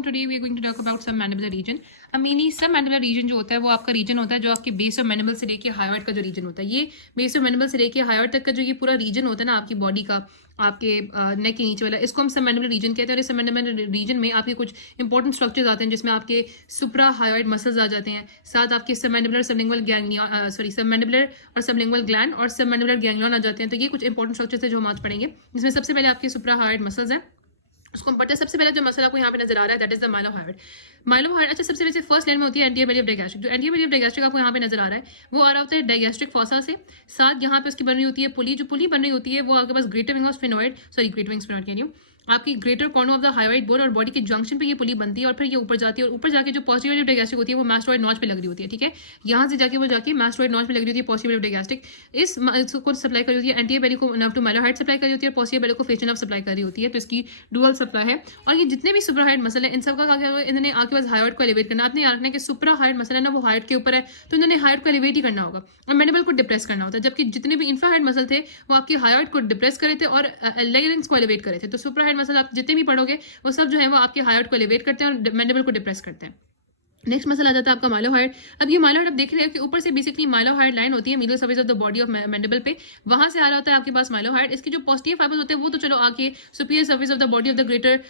down today we are going to talk about submandibular region. Mainly submandibular region जो होता है वो आपका रीजन होता है जो आपकी बेस ऑफ मैंडिबल से लेके हाइट का जो रीजन होता है, ये बेस ऑफ मैंडिबल से लेके हाइट तक का जो ये पूरा रीजन होता है ना आपकी बॉडी का, आपके नेक के नीचे वाला, इसको हम सबमैंडिबुलर रीजन कहते हैं। और इस सबमैंडिबुलर रीजन में आपके कुछ इंपॉर्टेंट स्ट्रक्चर्स आते हैं जिसमें आपके सुप्रा हाइट मसल्स आ जाते हैं, साथ आपके सबमैंडिबुलर सबलिंगुअल गैंग्लियन सबमैंडिबुलर और सबलिंगुअल ग्लैंड और सबमैंडिबुलर गैंग्लियन आ जाते हैं। तो ये कुछ इंपॉर्टेंट स्ट्रक्चर्स है जो हम आज पढ़ेंगे, जिसमें सबसे पहले आपके सुप्रा हाइट मसल्स हैं, उसको हम पढ़ते हैं। सबसे पहला जो मसल आपको यहाँ पे नजर आ रहा है that is the mylohyoid. Mylohyoid अच्छा सबसे पहले फर्स्ट लाइन में होती है एंटीरियर बेली ऑफ डाइगैस्ट्रिक। जो एंटीरियर बेली ऑफ डाइगैस्ट्रिक आपको यहाँ पे नजर आ रहा है वो आ रहा होता है डाइगैस्ट्रिक फॉसा से, साथ यहाँ पे उसकी बन रही होती है पुली। जो पुली बन रही होती है वो आपके पास greater wing of sphenoid, sorry greater wing sphenoid कह रही हूँ, आपकी greater corner of the hyoid bone और बॉडी के जंक्शन पे ये पुली बनती है और फिर ये ऊपर जाती है और ऊपर जाके जो पॉजिटिव वेव डाइगैस्ट्रिक होती है वो मास्टोइड नॉच पे लग रही होती है। ठीक है, यहाँ से जाके वो जाके मास्टोइड नॉच पे लग रही होती है पॉजिटिव वेव डाइगैस्ट्रिक। इसको सप्लाई कर रही होती है एंटीरियर बेली को नर्व टू माइलोहाइड सप्लाई कर रही होती है, पॉजिटिव बेली को फेशियल नर्व सप्लाई कर रही होती है। तो इसकी डुअल सप्लाई है। और ये जितने भी सुपराहाइड मसल है इन सब का इन्होंने आपके पास हाइट को एलिवेट करना, आपने याद रखना है कि सुपराहाइड मसल है ना वो हाइट के ऊपर है, तो इन्होंने हाइट को एलिवेट ही करना होगा और मैंडिबल को डिप्रेस करना होता है। जबकि जितने भी इंफ्राहाइड मसल थे वो आपकी हाइट को डिप्रेस करे थे और लेगरिंग्स को एलिवेट करे थे। तो सुपराहाइड मसल आप जितने भी पढ़ोगे वो सब जो है वो आपके हाइट को एलिवेट करते हैं और मैंडिबल को डिप्रेस करते हैं। नेक्स्ट मसल आ जाता है आपका माइलोहाइड। अब ये माइलोहाइड आप देख रहे हैं कि ऊपर से बेसिकली माइलोहाइड लाइन होती है medial surface of the body of mandible पे, वहां से आ रहा होता है आपके पास माइलोहाइड। इसके जो पॉजिटिव फाइबर्स होते हैं वो तो चलो आके superior surface of the body of the greater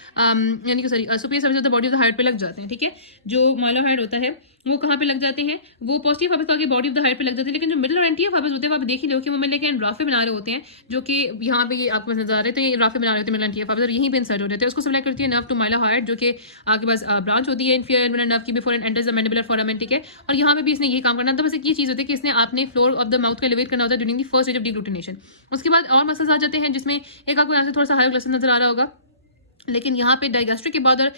यानी कि sorry superior surface of the body of the height पे लग जाते हैं। ठीक है, जो माइलोहाइड होता है वो कहाँ पे लग जाते हैं, वो पॉजिटिव फाइबर्स को आगे बॉडी ऑफ द हाइट पे लग जाते हैं। लेकिन जो मिडिल और एंटीरियर फाइबर्स होते हैं वो आप देख ही लो कि वो मिल के राफे बना रहे होते हैं, जो कि यहाँ पे ये आपको नजर आ रहे हैं। तो ये राफे बना रहे होते हैं मिडिल एंटीरियर फाइबर्स और यहीं पे इंसर्ट हो रहे थे। उसको सप्लाई करती है नर्व टू माइलोहाइड जो कि आपके पास ब्रांच होती है इंफीरियर नर्व की before and enters the mandibular foramen. ठीक है, और यहाँ पे भी इसने ये काम करना था। बस एक ये चीज होती है कि इसने आपने फ्लोर ऑफ द माउथ को एलिवेट करना होता है during the first stage of deglutition. उसके बाद और मसल्स आ जाते हैं जिसमें एक आपको यहाँ से थोड़ा सा हायर ग्लासेस नजर आ रहा होगा, लेकिन यहाँ पे डाइगैस्ट्रिक के बाद और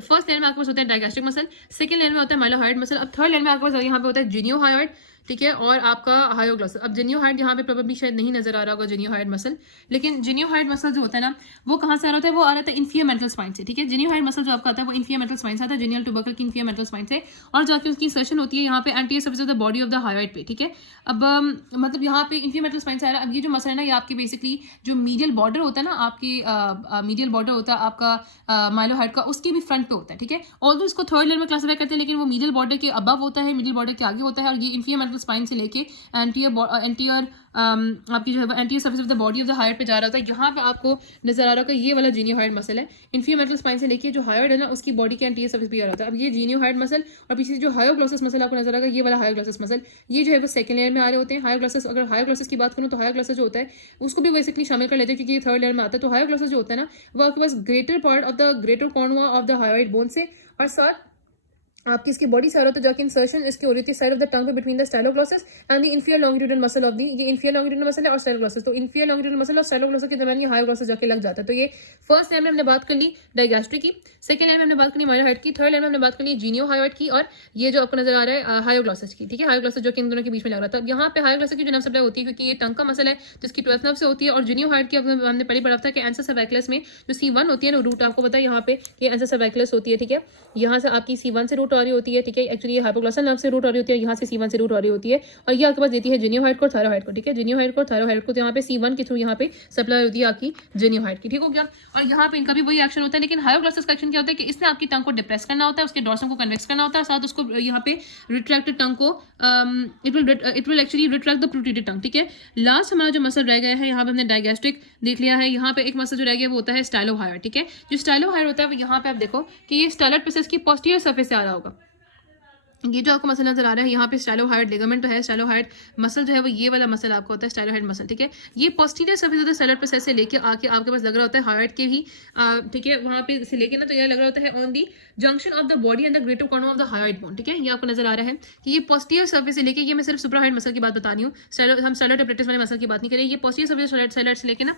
फर्स्ट लाइन में आपके पास होता है डाइगैस्ट्रिक मसल, सेकंड लाइन में होता है माइलोहाइड मसल, अब थर्ड लाइन में आपके पास यहाँ पे होता है जिनियोहाइड। ठीक है, और आपका हायोग्लॉस। अब जिनियोहाइड यहाँ पे प्रोबेबली शायद नहीं नजर आ रहा होगा जिनियोहाइड मसल, लेकिन जिनियोहाइड मसल जो होता है ना वो कहाँ से आ रहा होता है, वो आ रहा था इंफीरियर मेंटल स्पाइन से। ठीक है, जिनियोहाइड मसल जो आपका आता है वो इंफीरियर मेंटल स्पाइन से आता है, जिनियल टुबरकल की इंफीरियर मेंटल स्पाइन से, और जाके उसकी इंसर्शन होती है यहाँ पे anterior surface of the body of the hyoid पे। ठीक है, अब मतलब यहाँ पे इंफीरियर मेंटल स्पाइन से आ रहा है। अब ये जो मसल है ना ये आपके बेसिकली जो मीडियल बॉर्डर होता है ना, आपके मीडियल बॉर्डर होता है आपका माइलोहाइड का, उसके भी फ्रंट पे होता है। ठीक है, ऑल्दो इसको थर्ड लेयर में क्लासिफाई करते हैं लेकिन वो मीडियल बॉर्डर के अबव होता है, मीडियल बॉर्डर के आगे होता है। और ये इंफीरियर मेंटल स्पाइन से लेके एंटीरियर आपकी जो है anterior surface of the body of the height पे जा रहा था। यहाँ पे आपको नजर आ रहा होगा ये वाला जिनियोहाइड मसल है, इंफीरियर मेंटल स्पाइन से लेके जो हाइट है ना उसकी बॉडी के एंटीरियर सर्फेस पे आ रहा था। अब ये जिनियोहाइड मसल और पीछे जो हायोग्लॉसस मसल आपको नजर आएगा ये वाला हायोग्लॉसस मसल, ये जो है वो सेकंड लेयर में आ रहे होते हैं। हायोग्लॉसस, अगर हायोग्लॉसस की बात करूँ तो हायोग्लॉसस जो होता है उसको भी बेसिकली शामिल कर लेते हैं क्योंकि ये थर्ड लेयर में आता है। तो हायोग्लॉसस जो होता है ना वो आपके पास greater part of the greater corner of the hyoid bone से, और साथ आपकी इसकी बॉडी से आ रहा होता है जाके इंसर्शन इसकी हो रही थी साइड ऑफ द टंग पे between the styloglossus and the inferior longitudinal muscle of the, ये इंफीरियर लॉन्गिट्यूडनल मसल है और स्टाइलोग्लॉसस। तो इंफीरियर लॉन्गिट्यूडनल मसल और स्टाइलोग्लॉसस के दरमियान ये हायोग्लॉसस जाके लग जाता है। तो ये फर्स्ट लाइन में हमने बात कर ली डाइगैस्ट्रिक की, सेकंड लाइन में हमने बात कर ली माइलोहाइड की, थर्ड लाइन में हमने बात कर ली जिनियोहाइड की, और ये जो आपको नजर आ रहा है हायोग्लॉसस की। ठीक है, हायोग्लॉसस जो कि इन दोनों के बीच में लग रहा था। यहाँ पे हायोग्लॉसस की जो नर्व सप्लाई होती है क्योंकि ये टंग का मसल है तो इसकी 12th नर्व से होती है, और जिनियोहाइड की हमने पहले पढ़ा था कि एंसर सर्वाइकलस में जो C1 होती है ना रूट, आपको पता है यहाँ पे ये एंसर सर्वाइकलस होती है। ठीक है, यहाँ से आपकी C1 से रूट आ रही होती है। ठीक है, एक्चुअली ये हाइपोग्लॉसल नर्व से रूट आ रही होती है, यहाँ से C1 से रूट आ रही होती है, और ये आपके पास देती है जिनियोहाइड को, थायरोहाइड को। ठीक है, जिनियोहाइड को, थायरोहाइड को, तो यहाँ पे C1 के थ्रू यहाँ पे सप्लाई होती है आपकी जिनियोहाइड की। ठीक हो गया, और यहाँ पे इनका भी वही एक्शन होता है, लेकिन हायोग्लॉसस का एक्शन क्या होता है कि इसने आपकी टंग को डिप्रेस करना होता है, उसके डॉर्सम को कन्वेक्स करना होता है, साथ उसको यहाँ पे रिट्रैक्टेड टंग को it will actually retract the protruded tongue. ठीक है, लास्ट हमारा जो मसल रह गया है यहाँ पे हमने डाइगैस्ट्रिक देख लिया है, यहाँ पे एक मसल जो रह गया वो होता है स्टाइलोहाइड। ठीक है, जो स्टाइलोहाइड होता है वो यहाँ पे आप देखो कि ये स्टाइलर प्रोसेस की पोस्टीरियर सर्फेस से आ रहा होगा। ये जो आपको मसल नजर आ रहा है यहाँ पे स्टाइलोहाइड लिगामेंट है, स्टाइलोहाइड मसल जो है वो ये वाला मसल आपको होता है स्टाइलोहाइड मसल। ठीक है, ये posterior surface of the styler process से लेके आके आपके पास लग रहा होता है हाइट के भी। ठीक है, वहाँ पे से लेके ना तो ये लग रहा होता है on the junction of the body and the greater corner of the height bone. ठीक है, ये आपको नजर आ रहा है कि ये पोस्टीरियर सर्फेस से लेके, ये मैं सिर्फ सुपराहाइड मसल की बात बता रही हूँ, हम स्टाइलोटेप्लेटिस वाले मसल की बात नहीं करें। ये पोस्टीरियर सर्फेस स्टाइलर से लेके ना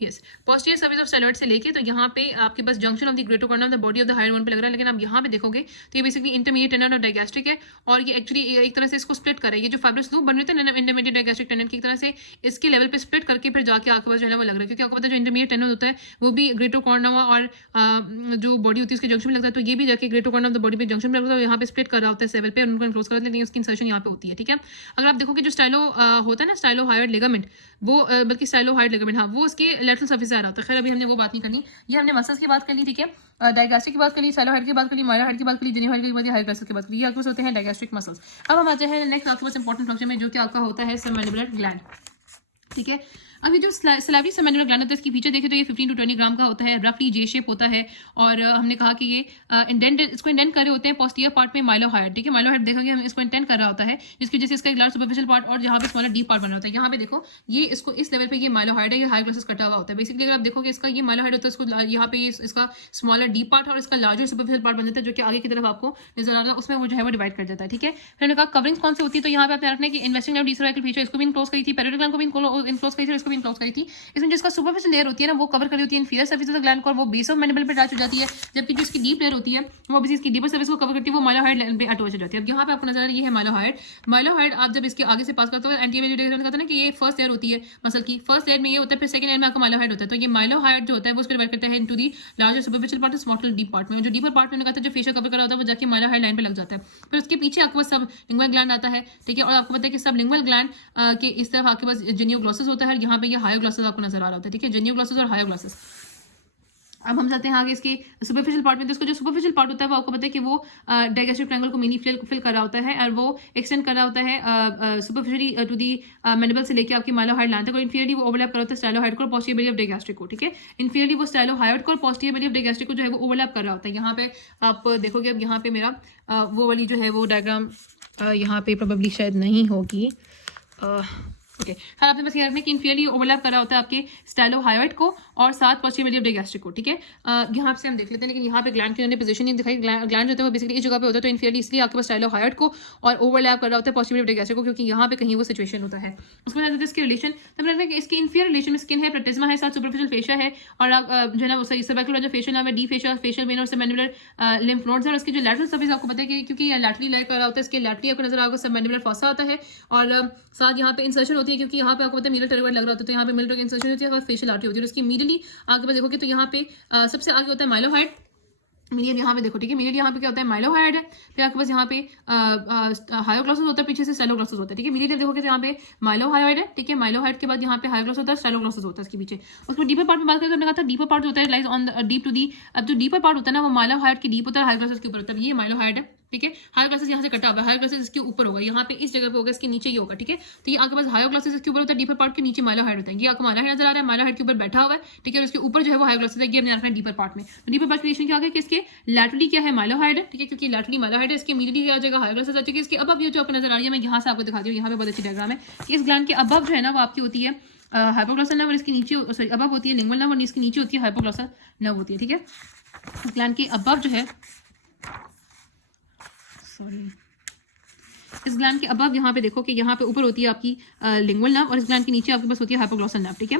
यस पोस्टीरियर सर्फेस ऑफ स्टाइलॉइड से लेके तो यहाँ पे आपके पास junction of the greater corner of the body of the hyoid bone पे लग रहा है, लेकिन आप यहाँ पे देखोगे तो ये बेसिकली इंटरमीडिएट टेंडन और डाइगैस्ट्रिक है, और ये एक्चुअली एक तरह से इसको स्प्लिट कर रहा है। ये जो फाइब्रस लूप बन रहे थे ना इंटरमीडिएट डाइगैस्ट्रिक टेंडन की एक तरह से इसके लेवल पे स्प्लिट करके फिर जाके आपके पास जो है वो लग रहा है, क्योंकि आपको पता है जो इंटरमीडिएट टेंडन होता है वो भी ग्रेटर कॉर्नर और जो बॉडी होती है उसके जंक्शन में लगता है, तो ये भी जाके greater corner of the body पे जंक्शन में लगता है, यहाँ पे स्प्लिट कर रहा होता है सेवल पे और उनको क्लोज कर देते हैं, लेकिन उसकी इंसर्शन यहाँ पे होती है। ठीक है, अगर आप देखोगे जो स्टाइलो होता है ना स्टाइलोहाइड लिगामेंट वो बल्कि स्टाइलोहाइड लिगामेंट हाँ वो उसके लेटरल सर्फेस से आ रहा होता है। खैर अभी हमने वो बात नहीं करनी, ये हमने मसल्स की बात कर ली, ठीक है। डायगैस्ट्रिक की बात कर ली, सैलोहाइड की बात कर ली, माइलोहाइड की बात कर ली, जेनियोहाइड की बात की, हाइड्रोसिस की बात कर ली। ये आपके पास होते हैं डायगैस्ट्रिक मसल्स। अब हम आते हैं नेक्स्ट आपके पास इंपॉर्टेंट फंक्शन में, जो कि आपका होता है सबमैंडिबुलर ग्लैंड, ठीक है। अब ये जो सलाइवरी सबमैंडिबुलर ग्लैंड होता है, इसकी फीचर देखें तो ये 15 to 20 ग्राम का होता है, रफली जे शेप होता है। और हमने कहा कि ये इसको इंडेंट कर रहे होते हैं पोस्टीरियर पार्ट में माइलोहाइड, ठीक है। माइलोहाइड देखोगे हम इसको इंडेंट कर रहा होता है, जिसकी वजह से इसका एक लार्ज सुपरफिशियल पार्ट और जहाँ पे स्मॉलर डीप पार्ट बना होता है। यहाँ पे देखो ये इसको इस लेवल पे ये माइलोहाइड है, ये हाई ग्लासेस कटा हुआ होता है। बेसिकली अगर आप देखोगे इसका ये माइलोहाइड होता है, इसको यहाँ पे इसका स्मॉलर डीप पार्ट और इसका लार्जर सुपरफिशियल पार्ट बन जाता है, जो कि आगे की तरफ आपको नजर आ रहा है, उसमें वो जो है वो डिवाइड कर जाता है, ठीक है। फिर हमने कहा कवरिंग्स कौन सी होती है, तो यहाँ पे आप ध्यान रखना है कि इन्वेस्टिंग नर्व डीसोराइकल फीचर इसको भी इनक्लोज करी थी, पैरेटल ग्लैंड को भी इनक्लोज करी थी, इसको भी इनक्लोज करी थी। इसमें जिसका सुपरफिशियल लेयर होती है ना, वो कवर करी होती है inferior surface of the gland को, और वो बेस ऑफ मैंडिबल पे अटैच हो जाती है। जबकि जो इसकी डीप लेयर होती है वो भी इसकी डीपर सर्फेस को कवर करती है, वो माइलोहाइड पे अटैच हो जाती है। अब यहाँ पे आपको नजर आ रहा है ये है माइलोहाइड। माइलोहाइड आप जब इसके आगे से पास करते हो, एंटीरियर कहता है ना कि ये फर्स्ट लेयर होती है मसल की, फर्स्ट लेयर में ये होता है, फिर सेकंड लेयर में आपका माइलोहाइड होता है। तो ये माइलोहाइड जो होता है वो उसको डिवाइड करता है into the larger superficial part और स्मॉलर डीप पार्ट में। जो डीपर पार्ट में कहा था जो फेशियल कवर करा होता है वो जाके माइलोहाइड लाइन पे लग जाता है। फिर उसके पीछे आपके पास सब लिंगुअल ग्लैंड आता है, ठीक है। और आपको पता है कि सब लिंगुअल ग्लैंड के इस तरफ आपके पास जेनियोग्लॉसस होता है, यहाँ पे ये हायोग्लॉसस आपको नजर आ रहा होता है, ठीक है। जेनियोग्लॉसस और हायोग्लॉसस। अब हम जाते हैं आगे इसके सुपरफिशियल पार्ट में। तो इसको जो सुपरफिशियल पार्ट होता है वो आपको पता है कि वो डायगेस्टिव ट्रायंगल को मिनी फिल कर रहा होता है, और वो एक्सटेंड कर रहा होता है सुपरफिशियली टू दी मैंडिबल से लेके आपकी माइलोहाइड लाइन तक, और इन्फीरियरली वो ओवरलैप कर रहा होता है स्टाइलोहाइड को और पोस्टीरियर बेली ऑफ डायगैस्ट्रिक को, ठीक है। इन्फीरियरली वो स्टाइलोहाइड को और पोस्टीरियर बेली ऑफ डायगैस्ट्रिक को जो है वो ओवरलैप कर रहा होता है। यहाँ पे आप देखोगे, अब यहाँ पे मेरा वो वाली जो है वो डायग्राम यहाँ पे प्रोबेबली शायद नहीं होगी, ओके। फिर आपने बस ये रखना कि इन्फीरियरली ओवरलैप कर रहा होता है आपके स्टाइलोहाइड को और साथ पोस्टीरियर बेली ऑफ डायगैस्ट्रिक को, ठीक है। यहाँ से हम देख लेते हैं, लेकिन यहाँ पे ग्लैंड की पोजीशन नहीं दिखाई। ग्लैंड जो होता है वो बेसिकली इस जगह पे होता है, तो इन्फीरियरली इसलिए आपके पास स्टाइलोहाइड को और ओवरलैप कर रहा होता है पोस्टीरियर बेली ऑफ डायगैस्ट्रिक को, क्योंकि यहाँ पे कहीं वो सिचुएशन होता है। उसके बाद इसके रिलेशन तब लगता है कि इसकी इन्फीरियर रिलेशन में स्किन है, प्लेटिज्मा है, साथ सुपरफिशियल फेशिया है, और जो है ना सर्वाइकल जो फेशियल है, डी फेशियल, फेशियल वेन और सबमैंडिबुलर लिम्फ नोड्स है। और इसकी जो लैटरल सर्फेस आपको पता है कि क्योंकि ये लैटरली लाइक कर रहा होता है, इसके लैटरली आपको नजर आएगा सबमैंडिबुलर फॉसा आता है, और साथ यहाँ पे इंसर्शन होती है, क्योंकि यहाँ पे आपको पता है मिरर टेरोइड लग रहा होता है, तो यहाँ पे मिरर टेरोइड इंसर्शन होती है और फेशियल आर्टरी होती है। उसकी इमीडिएटली आगे पास देखोगे तो यहाँ पे सबसे आगे होता है माइलोहाइड। मीडियम यहाँ पे देखो, ठीक है। मीडियम यहाँ पे क्या होता है, माइलोहाइड है। फिर आपके पास यहाँ पे हायोग्लॉसस होता है, पीछे से स्टाइलोग्लॉसस होता है, ठीक है। मीडियम देखोगे तो यहाँ पे माइलोहाइड है, ठीक है। माइलोहाइड के बाद यहाँ पे हायोग्लॉसस होता है, स्टाइलोग्लॉसस होता है इसके पीछे। उसमें डीपर पार्ट में बात करें तो हमने कहा था डीपर पार्ट होता है lies on deep to the. अब जो डीपर पार्ट होता है ना वो माइलोहाइड की डीप होता है, हायोग्लॉसस के ऊपर होता है। ये माइलोहाइड है, ठीक है। हायर क्लासेस यहाँ से कटा हुआ है, हायर क्लासेस इसके ऊपर होगा, यहाँ पे इस जगह पे होगा, इसके नीचे ही होगा, ठीक है। तो ये आपके पास हायर क्लासेस इसके ऊपर होता है, डीपर पार्ट के नीचे माइलोहाइड होता है। ये आपको माइलोहाइड नजर आ रहा है, माइलोहाइड के ऊपर बैठा हुआ है, ठीक है। और इसके ऊपर जो है वो हायर क्लासेस है, ये हमने रखना है डीपर पार्ट में। तो डीपर पार्ट क्रिएशन क्या आ गया कि इसके लैटरली क्या है, माइलोहाइड है, ठीक है। क्योंकि लैटरली माइलोहाइड है, इसके इमीडिएटली क्या आ जाएगा, हायर क्लासेस आ जाएगी। इसके अब ये जो आपको नजर आ रही है, मैं यहाँ से आपको दिखाती हूँ, यहाँ पे बहुत अच्छी डायग्राम है। इस ग्लैंड के अब जो है ना वो आपकी होती है हाइपोग्लॉसल नर्व, और इसके नीचे सॉरी अब होती है लिंगुअल नर्व, और इसके नीचे होती है हाइपोग्लॉसल नर्व होती है, ठीक है। इस ग्लैंड के अब जो है सॉरी इस ग्लैंड के अबव यहाँ पे देखो कि यहाँ पे ऊपर होती है आपकी लिंगुअल नर्व, और इस ग्लैंड के नीचे आपके पास होती है हाइपोग्लॉसल नर्व, ठीक है।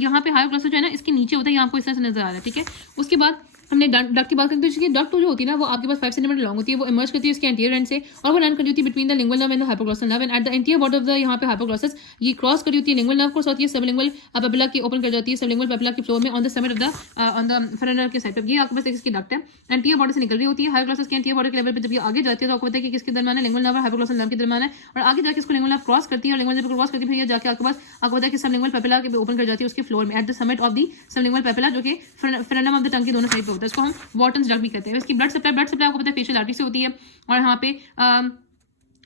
यहाँ पे हाइपोग्लॉसल जो है ना इसके नीचे होता है, यहाँ आपको इस तरह से नजर आ रहा है, ठीक है। उसके बाद हमने डक्ट की बात करते हैं, इसकी डक्ट जो होती है ना वो आपके पास 5 सेंटीमीटर लॉन्ग होती है, वो इमर्ज करती है इसके एंटीरियर एंड से, और वो रन करती होती है between the lingual nerve and the hypoglossal nerve, and at the anterior border of the यहाँ पे हाइपोग्लॉसस ये क्रॉस करी होती है लिंगुअल नर्व को, साथ ये सबलिंगुअल पेपिला की ओपन कर जाती है, सबलिंगुअल पेपिला के फ्लोर में on the summit of the on the front के साइड पे। ये आपके पास इसकी डक्ट है, एंटीरियर बॉर्डर से निकल रही होती है। हाइपोग्लॉसस के एंटीरियर बॉर्डर के लेवल पे जब ये आगे जाती है तो आपको पता है कि किसके दरमियान है, लिंगुअल नर्व और हाइपोग्लॉसल नर्व के दरमियान है, और आगे जाके इसको लिंगुअल नर्व क्रॉस करती है, और लिंगुअल नर्व को क्रॉस करके फिर ये जाके आपके पास आपको पता है कि सबलिंगुअल पेपिला के ओपन कर जाती है उसके फ्लोर में at the summit of the sublingual papilla, जो कि फ्रेंडम ऑफ द टंग के दोनों साइड पे होता है। इसको हम वॉटन्स डक्ट भी कहते हैं। इसकी ब्लड सप्लाई आपको पता है फेशियल आर्टरी से होती है, और यहाँ पे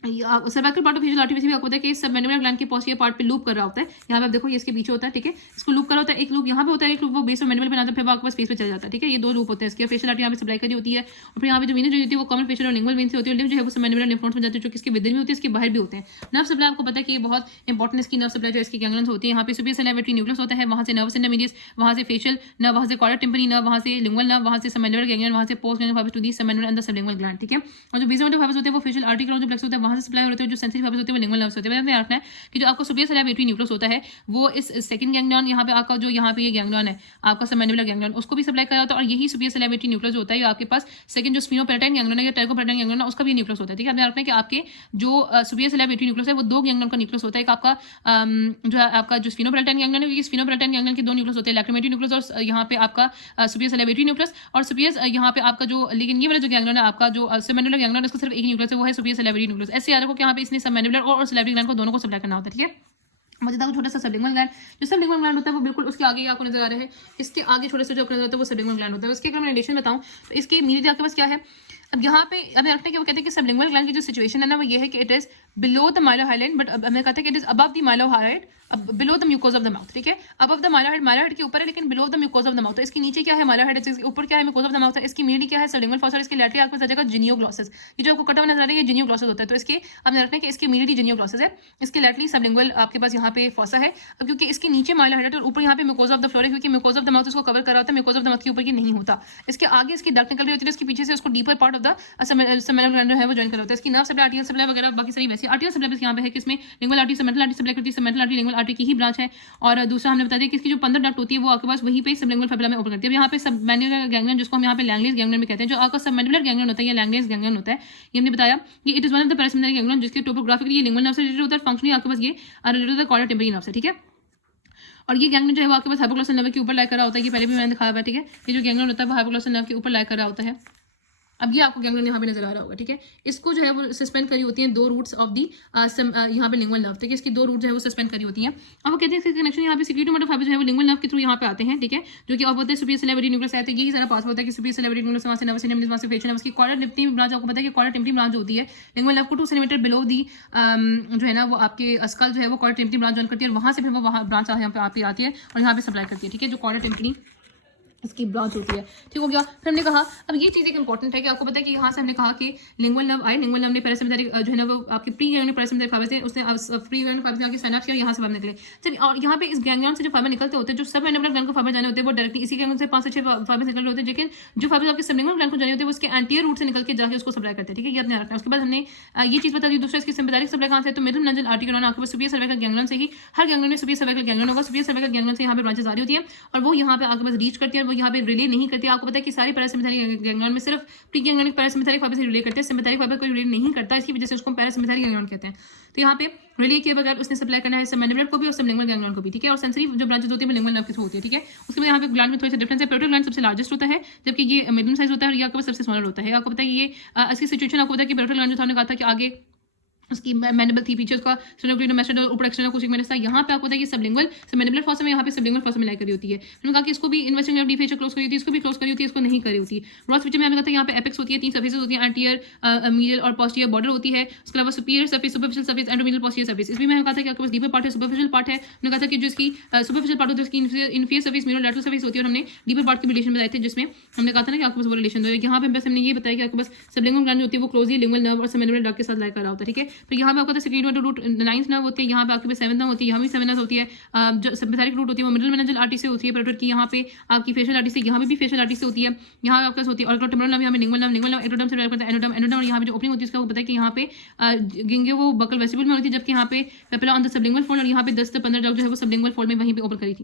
cervical part of facial artery भी आपको पता है कि सबमैंडिबुलर ग्लैंड के पोस्टीरियर पार्ट पे लूप कर रहा होता है। यहाँ पे आप देखो ये इसके पीछे होता है, ठीक है। इसको लूप कर रहा होता है, एक लूप यहाँ पे होता है, एक लूप वो बेस ऑफ मैंडिबल पे आता है, फिर वो आपके पास फेस पे चला जाता है, ठीक है। ये 2 लूप होते हैं इसके। फेशियल आर्टरी यहाँ पे सप्लाई करी होती है, और फिर यहाँ पे जो वेन जो होती है वो कॉमन फेशियल और लिंगुअल वेन से होती है, लिम्फ जो है वो सबमैंडिबुलर लिम्फ नोड्स में जाती है, जो कि इसके विद भी होती है, इसके बाहर भी होते हैं। नर्व सप्लाई आपको पता है कि ये बहुत इंपॉर्टेंट इसकी नर्व सप्लाई जो इसकी गैंग्लियंस होती है। यहाँ पे सुपीरियर सैलिवेटरी न्यूक्लियस होता है, वहाँ से नर्वस इंटरमीडिएट, वहाँ से फेशियल नर्व, वहाँ से कॉर्डा टिम्पनी नर्व, वहाँ से लिंगुअल नर्व, वहाँ से सबमैंडिबुलर गैंग्लियन, वहाँ से post ganglion fibres to the submandibular and the sublingual gland, ठीक है। और जो बेसमेंटल फाइबर्स होते हैं वो फेशियल आर्टरी का जो प्लेक्स होता है वहाँ से सप्लाई होते हैं, जो सेंसिटिव फाइबर्स होते हैं वो लिंगुअल नर्व से होते हैं। रखना है कि जो आपको सुपीरियर सैलिवेटरी न्यूक्लियस होता है वो इस सेकंड गैंग्लियन यहाँ पे आपका जो यहाँ पे ये गैंग्लियन है आपका सबमैंडिबुलर गैंग्लियन, उसको भी सप्लाई कर रहा होता है, और यही सुपीरियर सैलिवेटरी न्यूक्लियस होता है आपके पास सेकंड जो स्फीनोपैलेटाइन गैंग्लियन है या टेरिकोपैलेटाइन गैंग्लियन है उसका भी न्यूक्लियस होता है, ठीक है। ध्यान रखना है कि आपके जो सुपीरियर सैलिवेटरी न्यूक्लियस है वो 2 गैंग्लियन का न्यूक्लियस होता है। एक आपका जो है आपका जो स्फीनोपैलेटाइन गैंग्लियन है, स्फीनोपैलेटाइन गैंग्लियन के 2 न्यूक्लियस होते हैं, लैक्रिमेटरी न्यूक्लियस और यहाँ पे आपका सुपीरियर सैलिवेटरी न्यूक्लियस, और सुपीरियर यहाँ पे आपका जो लेकिन ये वाला जो गैंग्लियन है आपका जो सबमैंडिबुलर गैंग्लियन है उसका सिर्फ एक न्यूक्लियस है, वो है सुपीरियर सैलिवेटरी न्यूक्लियस। ऐसे याद रखो कि यहाँ पे इसने सबमैंडिबुलर और सैलिवेटरी ग्लैंड को दोनों को सप्लाई करना होता है, ठीक है। मजेदार छोटा सा सबलिंगुअल ग्लैंड, जो सबलिंगुअल ग्लैंड होता है वो बिल्कुल उसके आगे ही आपको नजर आ रहा है, इसके आगे छोटा सा जो आपको नजर आता है वो सबलिंगुअल ग्लैंड होता है। उसके अगर मैं रिलेशन बताऊं तो इसकी इमीडिएटली आपके पास क्या है, अब यहाँ पे हमें रखना है कि वो कहते हैं कि सबलिंगुअल ग्लैंड की जो सिचुएशन है ना वो ये है कि it is below the mylohyoid, but अब हमें कहते हैं कि it is above the mylohyoid, अब below the mucosa of the mouth, ठीक है, अबव द माइलोहाइड, माइलोहाइड के ऊपर है लेकिन below the mucosa of the mouth. तो इसके नीचे क्या है माइलोहाइड, इसके ऊपर क्या है म्यूकोज ऑफ द माउथ है, इसकी मीडी क्या है सबलिंगुअल फॉसा, इसके लेटरली आपको आ जाएगा जिनियोग्लॉसिस। ये जो आपको कटा हुआ नजर आ रहा है ये जिनियोग्लॉसिस होता है, तो इसके हमें रखना है कि इसकी मीडी जिनियोग्लॉसिस है, इसके लेटरली सबलिंगुअल आपके पास यहाँ पे फॉसा है। अब क्योंकि इसके नीचे माइलोहाइड है और ऊपर यहाँ पे म्यूकोज ऑफ द फ्लोर है, क्योंकि म्यूकोज ऑफ द माउथ उसको कवर कर रहा होता है, म्यूकोज ऑफ द माउथ के ऊपर ये नहीं होता। इसके आगे इसकी डक्ट निकल रही होती है, इसके पीछे से उसको deeper part of the sublingual gland है वो ज्वाइन कर होता है। इसकी नर्व सप्लाई, आर्टियल सप्लाई वगैरह बाकी सारी वैसी आर्टियल सप्लाई यहाँ पे है, किसमें lingual artery, submental artery supply करती है, सबमेंटल आर्टरी लिंगुअल आर्टरी की ही ब्रांच है। और दूसरा हमने बता दिया कि इसकी जो 15 डक्ट होती है वो आपके पास वहीं पे सबलिंगुअल फिब्रिला में ओपन करती है। अब यहाँ पे सबमैंडिबुलर गैंग्लियन जिसको हम यहाँ पे लैंगलियस गैंग्लियन भी कहते हैं, जो आपका सबमैंडिबुलर गैंग्लियन होता है या लैंगलियस गैंग्लियन होता है, ये हमने बताया कि it is one of the parasympathetic ganglion जिसके टोपोग्राफिकली ये लिंगुअल नर्व से रिलेटेड होता है, फंक्शनली आपके पास ये रिलेटेड होता है कॉर्डा टेम्पररी नर्व से, ठीक है। और ये गैंग्लियन जो है वो आपके पास हाइपोग्लॉसल नर्व के ऊपर लाई कर रहा होता है, ये पहले भी मैंने दिखाया हुआ है, ठीक है। ये जो गैंग्लियन होता है वो हाइपोग्लॉसल नर्व के ऊपर लाई कर रहा होता है। अब ये आपको गैंग्लियन यहाँ पे नजर आ रहा होगा, ठीक है। इसको जो है वो सस्पेंड करी होती है दो रूट्स ऑफ दी यहाँ पे लिंगुअल नर्व, ठीक है, इसकी दो रूट जो है वो सस्पेंड करी होती हैं। अब वो कहते हैं इसका कनेक्शन यहाँ पे सिक्रीटोमोटिव फाइबर जो है वो लिंगुअल नर्व के थ्रू यहाँ पे आते हैं, ठीक है, जो कि आप बोलते हैं सुपीरियर सिलेबरी न्यूक्लियस आते हैं। यही सारा पास होता है कि सुपीरियर सिलेबरी न्यूक्लियस वहाँ से नर्वस सिस्टम वहाँ से फेशियल नर्व की कॉर्डा टिम्पनी ब्रांच, आपको पता है कि कॉर्डा टिम्पनी ब्रांच होती है लिंगुअल नर्व को 2 सेंटीमीटर बिलो दी जो है ना वो आपके स्कल जो है वो कॉर्डा टिम्पनी ब्रांच ज्वाइन करती है, और वहाँ से फिर वो वहाँ ब्रांच यहाँ पे आती है और यहाँ पे सप्लाई करती है, ठीक है, जो कॉर्डा टिम्पनी इसकी ब्रांच होती है, ठीक हो गया। फिर हमने कहा अब ये चीज़ एक इंपॉर्टेंट है कि आपको पता है कि यहाँ से हमने कहा कि लिंगुअल नर्व आई, लिंगुअल नर्व ने पैरासिम्पैथेटिक जो है ना वो आपकी प्री गैंग्लियन पैरासिम्पैथेटिक फाइबर से उसने प्री गैंग्लियन फाइबर से आके सिनैप्स किया, यहाँ से फाइबर निकले। चलिए, और यहाँ पे इस गैंग्लियन से जो फाइबर निकलते होते हैं, जो सबमैंडिबुलर ग्लैंड को फाइबर जाने होते हैं वो डायरेक्टली इसी गैंग्लियन से 5 से 6 फाइबर निकल रहे होते हैं, लेकिन जो फाइबर आपके सबलिंगुअल ग्लैंड को जाने होते हैं वो उसके एंटीरियर रूट से निकल के जाके उसको सप्लाई करते हैं, ठीक है, ये अपने रखना है। उसके बाद हमने ये चीज़ बता दी। दूसरा इसकी सिम्पैथेटिक सप्लाई कहाँ से, तो मिडिल मेनिंजल आर्टरी के आपके पास सुपीरियर सर्वाइकल गैंग्लियन से ही, हर गैंग्लियन में सुपीरियर सर्वाइकल गैंग्लियन होगा, सुपीरियर सर्वाइकल गैंग्लियन से यहाँ पे ब्रांचेस आ रही होती है और वो यहाँ पे आपके पास रीच करती है और वो यहाँ पे रिले नहीं करती है। आपको पता है कि सारे पैरासिम्पैथेटिक गैंग्लियन में सिर्फ प्री गैंग्लियन पैरासिम्पैथेटिक फाइबर से रिलेट करते हैं, सिम्पैथेटिक फाइबर कोई रिलेट नहीं करता, इसकी वजह से उसको पैरासिम्पैथेटिक गैंग्लियन कहते हैं। तो यहाँ पे रिले के बगैर उसने सप्लाई करना है सबमैंडिबुलर को भी और सबलिंगुअल गैंग्लियन को भी, ठीक है। और सेंसरी जो ब्रांचेस होती है वो लिंगुअल नर्व के थ्रू होती है, ठीक है। उसके बाद यहाँ पे ग्लैंड में थोड़ा सा डिफरेंस है, पैरोटिड ग्लैंड सबसे लार्जेस्ट होता है जबकि ये मीडियम साइज होता है और ये आपके पास सबसे स्मॉलर होता है। आपको पता है कि ये इसकी सिचुएशन आपको पता है कि पैरोटिड ग्लैंड जो था हमने कहा था कि आगे उसकी मैंडिबल थी, पीछे उसका स्टेनोक्लेडोमास्टोइड और ऊपर एक्सटर्नल कोशिक मेनिस था। यहाँ पे आपको पता है कि सबलिंगुअल मैंडिबुलर फॉसा में यहाँ पे सबलिंगुअल फॉसा में लाई करी होती है। मैंने कहा कि इसको भी investing of D facial close करी होती है, इसको भी क्लोज करी होती है, इसको नहीं करी होती है। ग्रॉस फीचर में हमने कहा था यहाँ पे एपेक्स होती है, 3 सर्फेसेस होती हैं, एंटीरियर, मीडियल और पोस्टीरियर बॉर्डर होती है। उसके अलावा superior surface, superficial surface, and medial posterior surface. इसमें मैंने कहा था कि आपके पास डीपर पार्ट है, सुपरफिशियल पार्ट है। मैंने कहा था कि जो इसकी सुपरफिशियल पार्ट होती है उसकी inferior surface, medial lateral surface होती है, और हमने डीपर पार्ट के रिलेशन बताए थे जिसमें हमने कहा था ना कि आपके पास वो रिलेशन है। यहाँ पे बस हमने ये बताया कि आपके पास सबलिंगुअल ग्लैंड होती है वो क्लोजली लिंगुअल नर्व और सबमैंडिबुलर डक्ट के साथ लाई कर रहा होता है, ठीक है। तो यहाँ पे आपको सेक्रेटरी रूट 9th नर्व होती है, यहाँ पे आपके पास 7th नर्व होती है, यहाँ भी 7th नर्व होती है। जो सिम्पैथेटिक रूट होती है वो मिडिल मेनिंजल आर्टरी से होती है पैरोटिड की, यहाँ पे आपकी फेशियल आर्टरी से, यहाँ पे भी फेशियल आर्टरी से होती है, यहाँ आपके पास होती है। और टेम्पोरल नर्व यहाँ पे लिंगुअल नर्व एंडोडर्म से करता है, एंडोडर्म और यहाँ पे जो ओपनिंग होती है उसका वो पता है कि यहाँ पे गिंगे वो बकल वेस्टिबुल में होती है, जबकि यहाँ पे papilla on the sublingual fold और यहाँ पे 10 से 15 जो है वो सबलिंगुअल फोल्ड में वहीं पे ओपन करी थी।